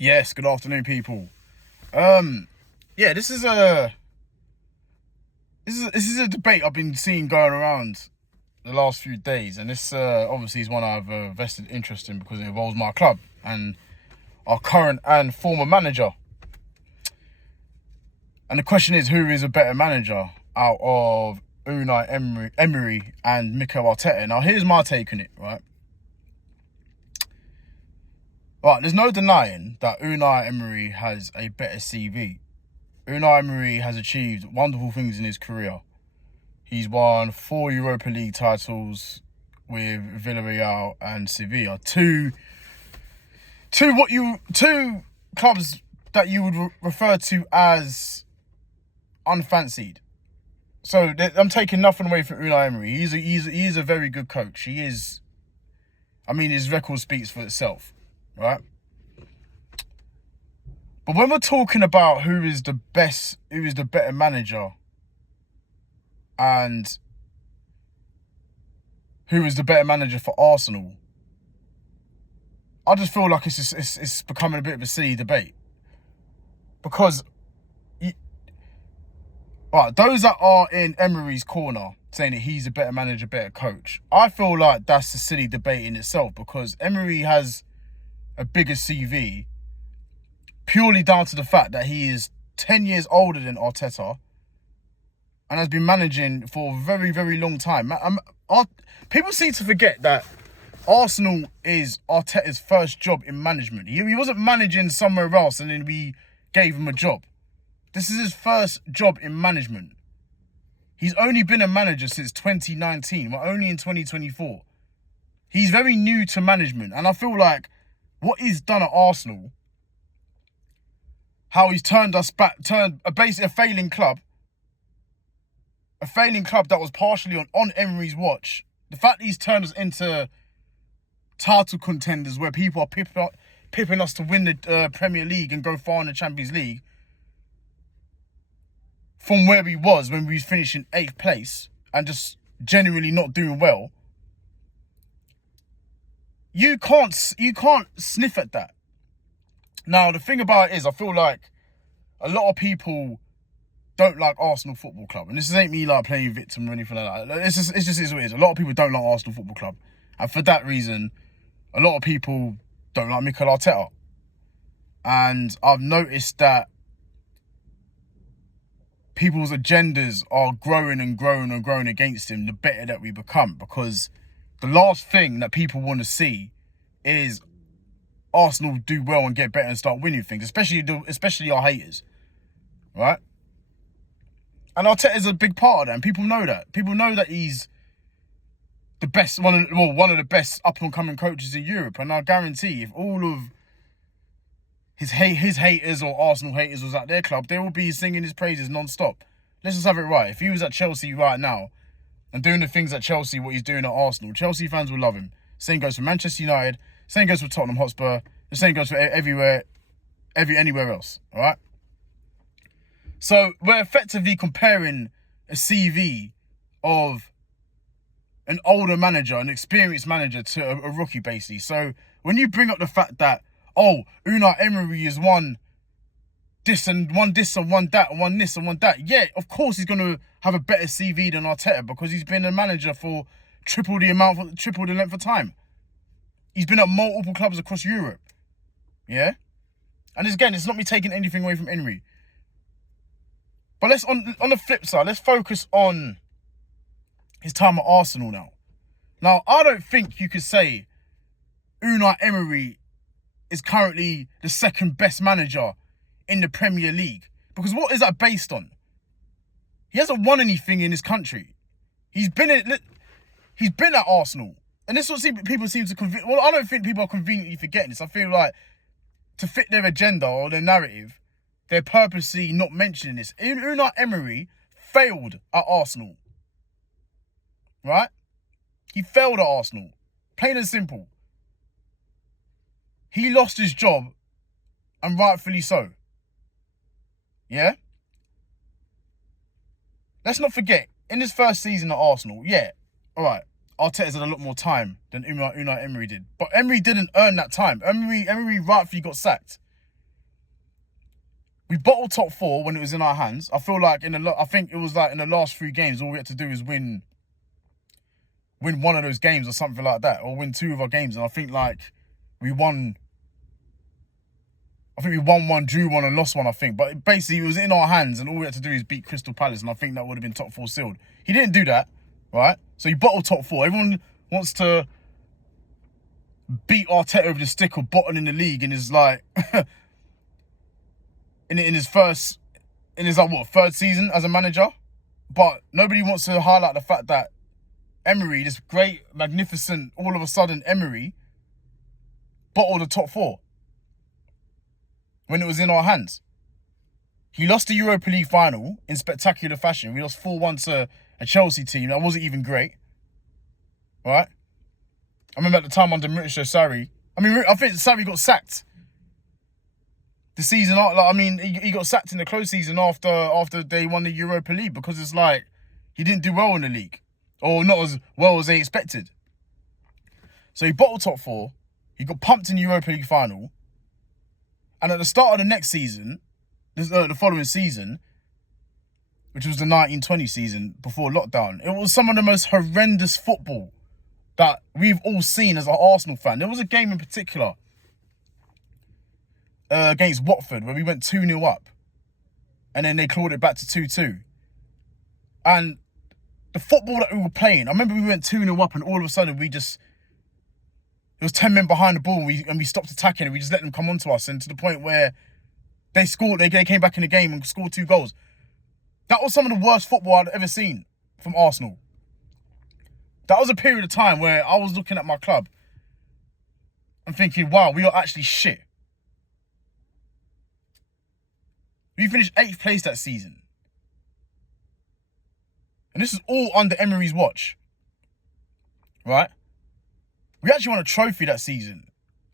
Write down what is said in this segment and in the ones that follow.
Yes, good afternoon, people. Yeah, this is a debate I've been seeing going around the last few days, and this obviously is one I've vested interest in because it involves my club and our current and former manager. And the question is, who is a better manager out of Emery and Mikel Arteta? Now, here's my take on it, right? Right, there's no denying that Unai Emery has a better CV. Unai Emery has achieved wonderful things in his career. He's won 4 Europa League titles with Villarreal and Sevilla. Two clubs that you would refer to as unfancied. So I'm taking nothing away from Unai Emery. He's a very good coach. He is. I mean, his record speaks for itself, right? But when we're talking about who is the better manager, and who is the better manager for Arsenal, I just feel like it's becoming a bit of a silly debate. Because those that are in Emery's corner saying that he's a better manager, better coach, I feel like that's a silly debate in itself, because Emery has a bigger CV purely down to the fact that he is 10 years older than Arteta and has been managing for a very, very long time. People seem to forget that Arsenal is Arteta's first job in management. He wasn't managing somewhere else and then we gave him a job. This is his first job in management. He's only been a manager since 2019. We're only in 2024. He's very new to management. And I feel like what he's done at Arsenal, how he's turned basically a failing club that was partially on Emery's watch. The fact that he's turned us into title contenders where people are pipping us to win the Premier League and go far in the Champions League, from where we was when we was finishing 8th place and just genuinely not doing well, you can't sniff at that. Now, the thing about it is, I feel like a lot of people don't like Arsenal Football Club. And this ain't me like playing victim or anything like that. It just is what it is. A lot of people don't like Arsenal Football Club. And for that reason, a lot of people don't like Mikel Arteta. And I've noticed that people's agendas are growing and growing and growing against him the better that we become. Because the last thing that people want to see is Arsenal do well and get better and start winning things, especially our haters, right? And Arteta is a big part of that, and people know that. People know that he's the best, one of the best up-and-coming coaches in Europe. And I guarantee, if all of his haters or Arsenal haters was at their club, they will be singing his praises non-stop. Let's just have it right. If he was at Chelsea right now and doing the things at Chelsea, what he's doing at Arsenal, Chelsea fans will love him. Same goes for Manchester United. Same goes for Tottenham Hotspur. The same goes for anywhere else. All right. So we're effectively comparing a CV of an older manager, an experienced manager, to a rookie, basically. So when you bring up the fact that, Unai Emery has won this and won that and won this and won that, yeah, of course he's going to have a better CV than Arteta because he's been a manager for triple the length of time. He's been at multiple clubs across Europe. Yeah? And again, it's not me taking anything away from Emery. But let's, on the flip side, let's focus on his time at Arsenal now. Now, I don't think you could say Unai Emery is currently the second best manager in the Premier League. Because what is that based on? He hasn't won anything in his country. He's been at Arsenal. And this is what people seem to I don't think people are conveniently forgetting this. I feel like to fit their agenda or their narrative, they're purposely not mentioning this. Unai Emery failed at Arsenal. Right? He failed at Arsenal. Plain and simple. He lost his job, and rightfully so. Yeah? Let's not forget, in his first season at Arsenal, yeah, all right, Arteta's had a lot more time than Unai Emery did. But Emery didn't earn that time. Emery rightfully got sacked. we bottled top 4 when it was in our hands. I feel like I think it was like in the last 3 games, all we had to do is win one of those games or something like that, or win 2 of our games. And I think like we won one, drew 1 and lost 1, I think. But basically it was in our hands and all we had to do is beat Crystal Palace, and I think that would have been top 4 sealed. He didn't do that, right? So he bottled top 4. Everyone wants to beat Arteta over the stick of bottling the league in his like in his like what, 3rd season as a manager. But nobody wants to highlight the fact that Emery, this great, magnificent, all of a sudden Emery, bottled the top 4 when it was in our hands. He lost the Europa League final in spectacular fashion. We lost 4-1 to a Chelsea team that wasn't even great, right? I remember at the time under Mauricio Sarri. I think Sarri got sacked the season. He got sacked in the close season after they won the Europa League, because it's like he didn't do well in the league, or not as well as they expected. So he bottled top 4. He got pumped in the Europa League final. And at the start of the next season, the following season, which was the 1920 season before lockdown, it was some of the most horrendous football that we've all seen as an Arsenal fan. There was a game in particular against Watford where we went 2-0 up, and then they clawed it back to 2-2. And the football that we were playing, I remember we went 2-0 up, and all of a sudden it was 10 men behind the ball, and we stopped attacking, and we just let them come onto us, and to the point where they scored. They came back in the game and scored 2 goals. That was some of the worst football I'd ever seen from Arsenal. That was a period of time where I was looking at my club and thinking, wow, we are actually shit. We finished 8th place that season. And this is all under Emery's watch, right? We actually won a trophy that season.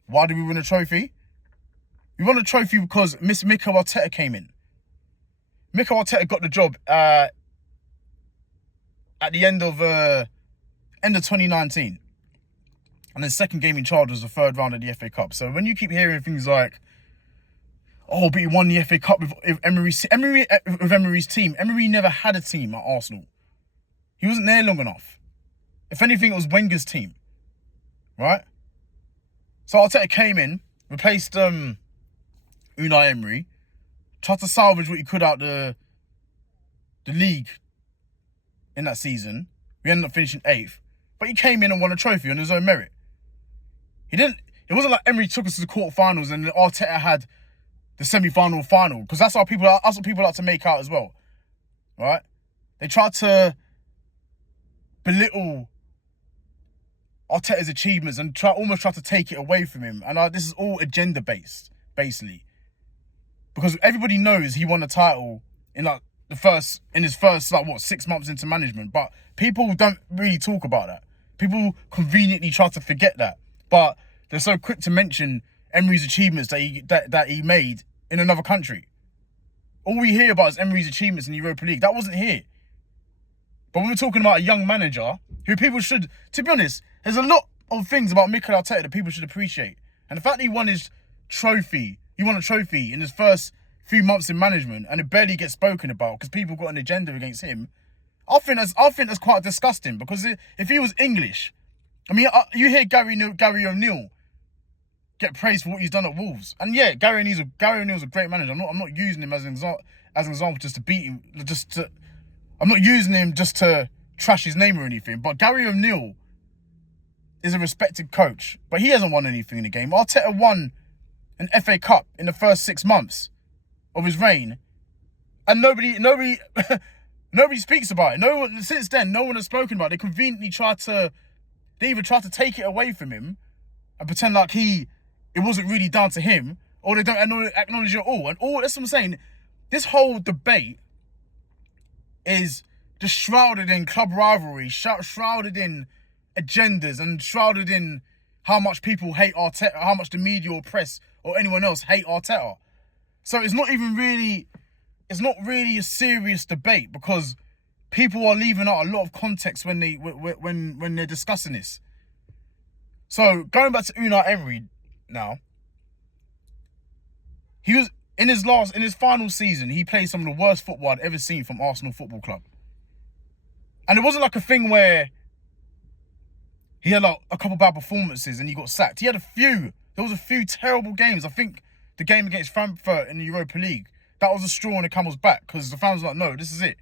Why did we win a trophy? We won a trophy because Mikel Arteta came in. Mikel Arteta got the job at the end of 2019. And his second game in charge was the 3rd round of the FA Cup. So when you keep hearing things like, oh, but he won the FA Cup with Emery's team. Emery never had a team at Arsenal. He wasn't there long enough. If anything, it was Wenger's team. Right? So Arteta came in, replaced Unai Emery, tried to salvage what he could out the league in that season. We ended up finishing 8th. But he came in and won a trophy on his own merit. It wasn't like Emery took us to the quarterfinals and Arteta had the semi-final final, because that's what people like to make out as well. Right? They tried to belittle Arteta's achievements and almost try to take it away from him. And this is all agenda-based, basically. Because everybody knows he won the title in his first 6 months into management. But people don't really talk about that. People conveniently try to forget that. But they're so quick to mention Emery's achievements that he made in another country. All we hear about is Emery's achievements in the Europa League. That wasn't here. But when we're talking about a young manager, who people should, to be honest, there's a lot of things about Mikel Arteta that people should appreciate. And the fact that he won a trophy in his first few months in management, and it barely gets spoken about because people got an agenda against him, I think that's quite disgusting. Because if he was English, you hear Gary O'Neill get praised for what he's done at Wolves, and yeah, Gary O'Neill's a great manager. I'm not using him as an example just to beat him. I'm not using him just to trash his name or anything. But Gary O'Neill is a respected coach, but he hasn't won anything in the game. Arteta won an FA Cup in the first 6 months of his reign, and nobody speaks about it. Since then, no one has spoken about it. They conveniently they either try to take it away from him and pretend like it wasn't really down to him, or they don't acknowledge it at all. And that's what I'm saying. This whole debate is just shrouded in club rivalry, shrouded in agendas, and shrouded in how much people hate Arteta, how much the media or press or anyone else hate Arteta. So it's not really a serious debate, because people are leaving out a lot of context when they're discussing this. So going back to Unai Emery now, In his final season, he played some of the worst football I'd ever seen from Arsenal Football Club. And it wasn't like a thing where he had like a couple bad performances and he got sacked. He had a few. There was a few terrible games. I think the game against Frankfurt in the Europa League, that was a straw in the camel's back, because the fans were like, no, this is it.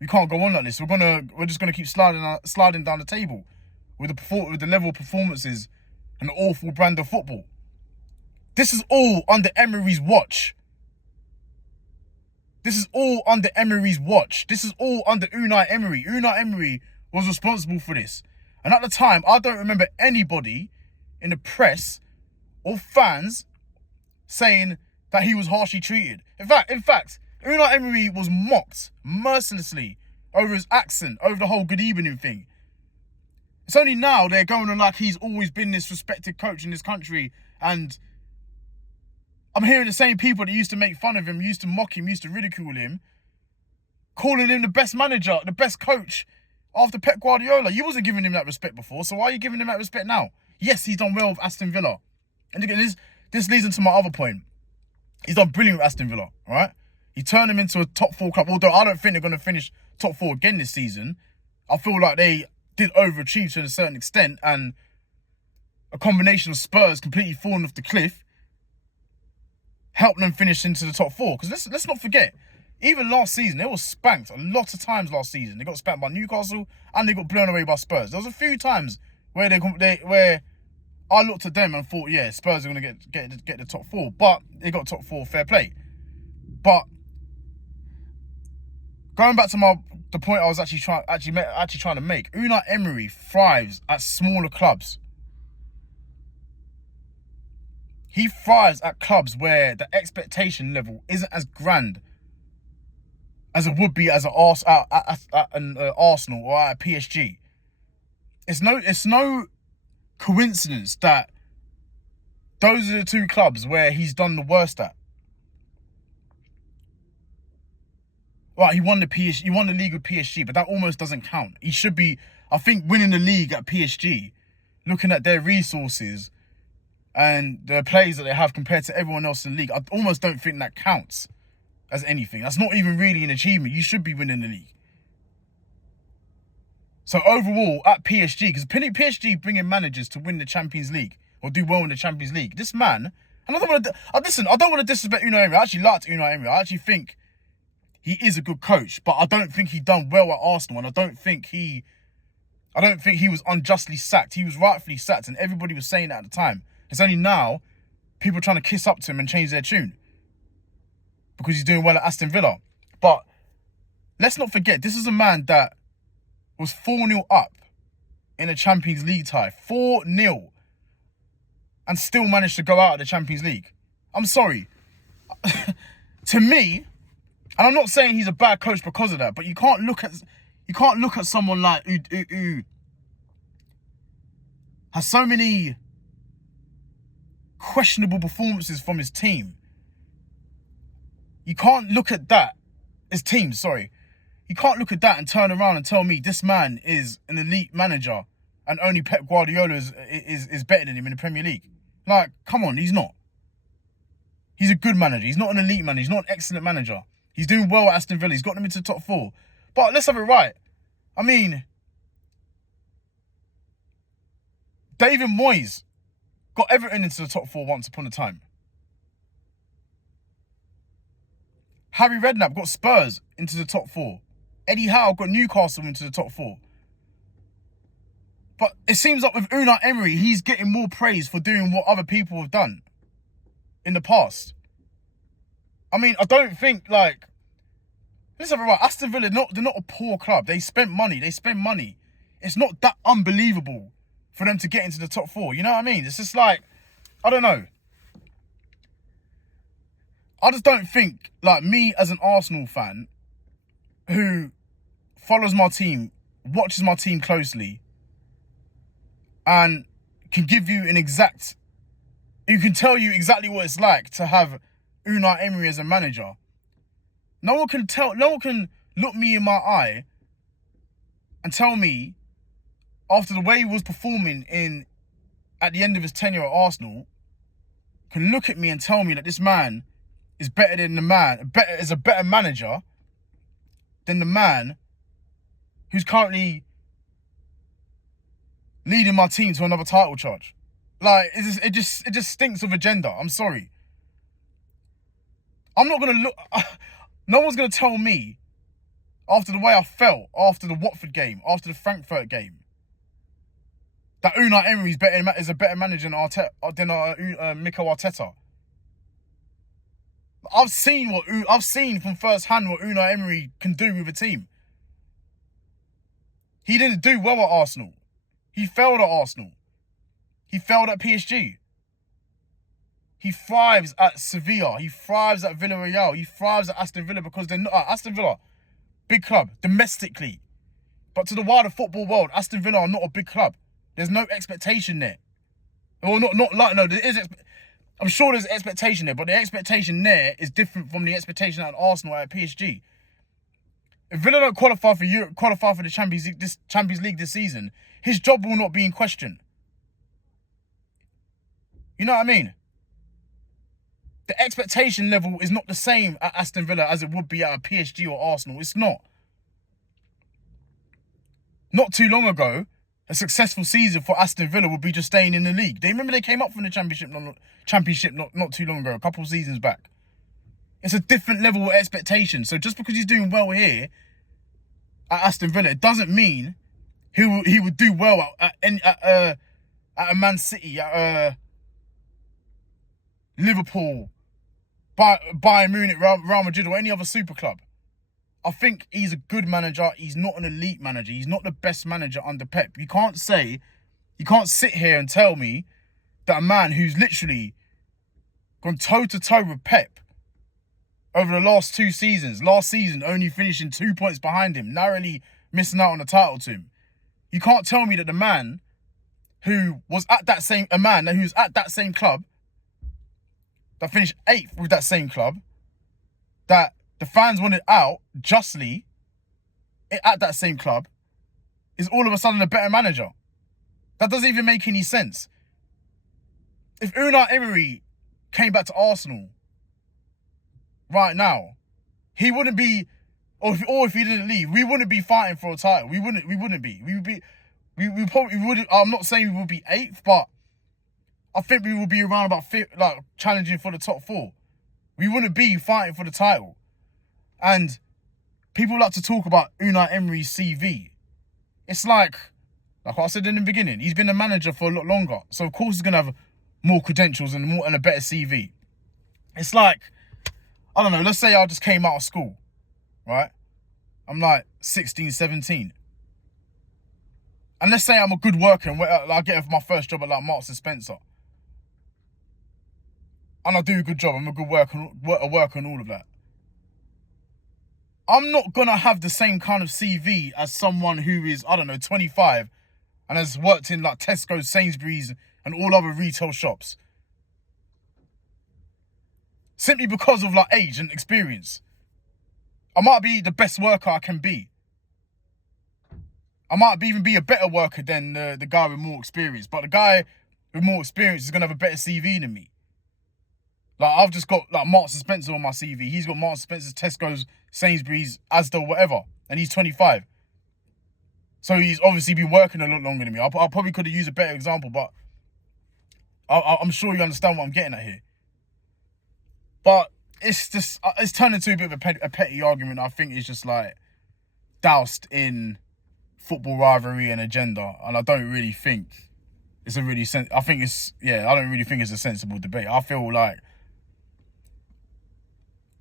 We can't go on like this. We're just gonna keep sliding down the table with the level of performances and the awful brand of football. This is all under Emery's watch. This is all under Emery's watch. This is all under Unai Emery. Unai Emery was responsible for this. And at the time, I don't remember anybody in the press or fans saying that he was harshly treated. In fact, Unai Emery was mocked mercilessly over his accent, over the whole good evening thing. It's only now they're going on like he's always been this respected coach in this country, and I'm hearing the same people that used to make fun of him, used to mock him, used to ridicule him, calling him the best manager, the best coach after Pep Guardiola. You wasn't giving him that respect before, so why are you giving him that respect now? Yes, he's done well with Aston Villa. And again, this leads into my other point. He's done brilliant with Aston Villa, all right? He turned them into a top 4 club, although I don't think they're going to finish top 4 again this season. I feel like they did overachieve to a certain extent, and a combination of Spurs completely falling off the cliff helped them finish into the top 4. Because let's not forget, even last season, they were spanked a lot of times last season. They got spanked by Newcastle and they got blown away by Spurs. There was a few times where where I looked at them and thought, yeah, Spurs are going to get the top 4. But they got top 4, fair play. But going back to the point I was actually trying to make, Unai Emery thrives at smaller clubs. He thrives at clubs where the expectation level isn't as grand as it would be as an Arsenal or at a PSG. It's no coincidence that those are the 2 clubs where he's done the worst at. Right, he won the league with PSG, but that almost doesn't count. He should be, I think, winning the league at PSG, looking at their resources and the players that they have compared to everyone else in the league, I almost don't think that counts as anything. That's not even really an achievement. You should be winning the league. So overall, at PSG, because PSG bringing managers to win the Champions League or do well in the Champions League, this man, and I don't want to disrespect Unai Emery. I actually liked Unai Emery. I actually think he is a good coach, but I don't think he done well at Arsenal, and I don't think he was unjustly sacked. He was rightfully sacked, and everybody was saying that at the time. It's only now people are trying to kiss up to him and change their tune because he's doing well at Aston Villa. But let's not forget, this is a man that was 4-0 up in a Champions League tie. 4-0. And still managed to go out of the Champions League. I'm sorry. To me, and I'm not saying he's a bad coach because of that, but you can't look at someone like who has so many questionable performances from his team. You can't look at that his team, sorry. You can't look at that and turn around and tell me this man is an elite manager and only Pep Guardiola is better than him in the Premier League. Like, come on, he's not. He's a good manager. He's not an elite manager. He's not an excellent manager. He's doing well at Aston Villa. He's got them into the top 4. But let's have it right. I mean, David Moyes got Everton into the top 4 once upon a time. Harry Redknapp got Spurs into the top 4. Eddie Howe got Newcastle into the top 4. But it seems like with Unai Emery, he's getting more praise for doing what other people have done in the past. I mean, I don't think, like, let's have it right. Aston Villa, they're not a poor club. They spend money. It's not that unbelievable for them to get into the top 4. You know what I mean? It's just like, I don't know. I just don't think, like, me as an Arsenal fan who follows my team, watches my team closely, and can give you who can tell you exactly what it's like to have Unai Emery as a manager. No one can look me in my eye and tell me, after the way he was performing at the end of his tenure at Arsenal, can look at me and tell me that this man is better than the man, is a better manager than the man who's currently leading my team to another title charge. Like, it just stinks of agenda. I'm sorry. I'm not gonna look. No one's gonna tell me after the way I felt after the Watford game, after the Frankfurt game, that Unai Emery is a better manager than Mikel Arteta. I've seen from first hand what Unai Emery can do with a team. He didn't do well at Arsenal. He failed at Arsenal. He failed at PSG. He thrives at Sevilla. He thrives at Villarreal. He thrives at Aston Villa because they're not Aston Villa, big club domestically, but to the wider football world, Aston Villa are not a big club. There's no expectation there. Well, there is. I'm sure there's expectation there, but the expectation there is different from the expectation at Arsenal or at PSG. If Villa don't qualify for the Champions League this season, his job will not be in question. You know what I mean? The expectation level is not the same at Aston Villa as it would be at a PSG or Arsenal. It's not. Not too long ago, a successful season for Aston Villa would be just staying in the league. Remember they came up from the Championship not too long ago, a couple of seasons back. It's a different level of expectation. So just because he's doing well here at Aston Villa, it doesn't mean he would do well at a Man City, at Liverpool, Bayern Munich, Real Madrid, or any other super club. I think he's a good manager. He's not an elite manager. He's not the best manager under Pep. You can't sit here and tell me that a man who's literally gone toe-to-toe with Pep over the last 2 seasons, last season only finishing 2 points behind him, narrowly missing out on the title to him. You can't tell me that the man who was at that same club, that finished 8th with that same club, that the fans wanted out justly at that same club, is all of a sudden a better manager. That doesn't even make any sense. If Unai Emery came back to Arsenal right now, he wouldn't be, or if he didn't leave, we wouldn't be fighting for a title. We wouldn't be. We probably would. I'm not saying we would be 8th, but I think we would be around about 5th, like challenging for the top 4. We wouldn't be fighting for the title. And people like to talk about Unai Emery's CV. It's like what I said in the beginning, he's been a manager for a lot longer. So of course he's gonna have more credentials and a better CV. It's like, I don't know, let's say I just came out of school, right? I'm like 16, 17. And let's say I'm a good worker and I get my first job at like Marks and Spencer. And I do a good job, I'm a good worker and all of that. I'm not going to have the same kind of CV as someone who is, 25 and has worked in like Tesco, Sainsbury's and all other retail shops. Simply because of like age and experience. I might be the best worker I can be. I might even be a better worker than the guy with more experience. But the guy with more experience is going to have a better CV than me. Like, I've just got like Marks and Spencer on my CV. He's got Marks and Spencer's, Tesco's, Sainsbury's, Asda, whatever. And he's 25. So he's obviously been working a lot longer than me. I probably could have used a better example, but I'm sure you understand what I'm getting at here. But it's turned into a bit of a petty argument. I think it's just like doused in football rivalry and agenda. And I don't really think it's a really I don't really think it's a sensible debate. I feel like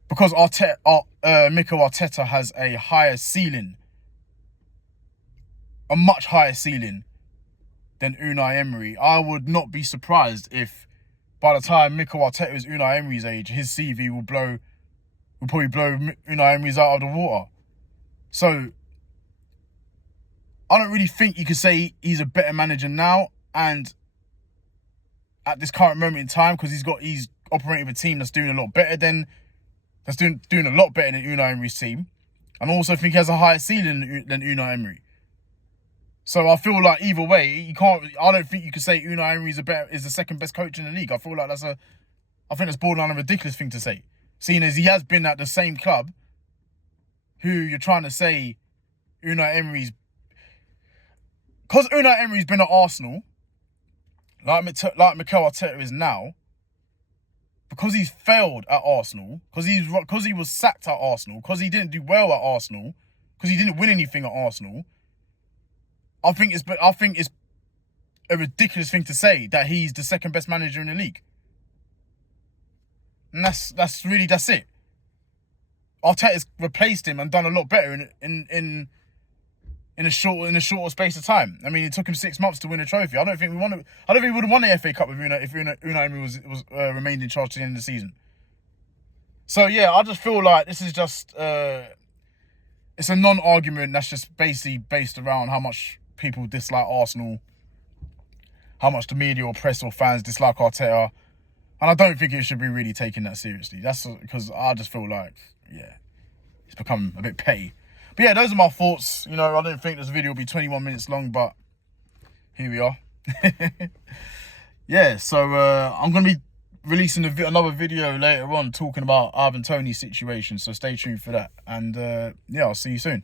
because Mikel Arteta has a higher ceiling, a much higher ceiling than Unai Emery, I would not be surprised if by the time Mikel Arteta is Unai Emery's age, his CV will probably blow Unai Emery's out of the water. So I don't really think you could say he's a better manager now and at this current moment in time, because he's operating with a team that's doing a lot better than Unai Emery's team, and also think he has a higher ceiling than Unai Emery. So I feel like either way, I don't think you could say Unai Emery is the second best coach in the league. I feel like I think that's borderline a ridiculous thing to say. seeing as he has been at the same club who you're trying to say Unai Emery's... Because Unai Emery's been at Arsenal, like Mikel Arteta is now, because he's failed at Arsenal, because he was sacked at Arsenal, because he didn't do well at Arsenal, because he didn't win anything at Arsenal, I think it's a ridiculous thing to say that he's the second best manager in the league. And that's it. Arteta's replaced him and done a lot better in a shorter space of time. I mean, it took him 6 months to win a trophy. I don't think we would have won the FA Cup if Unai Emery was remained in charge to the end of the season. So yeah, I just feel like this is just it's a non-argument that's just basically based around how much people dislike Arsenal, how much the media or press or fans dislike Arteta, and I don't think it should be really taken that seriously. That's because I just feel like, yeah, it's become a bit petty. But yeah, those are my thoughts. You know, I didn't think this video would be 21 minutes long, but here we are. Yeah, so I'm going to be releasing another video later on talking about Ivan Toney's situation, so stay tuned for that. And yeah, I'll see you soon.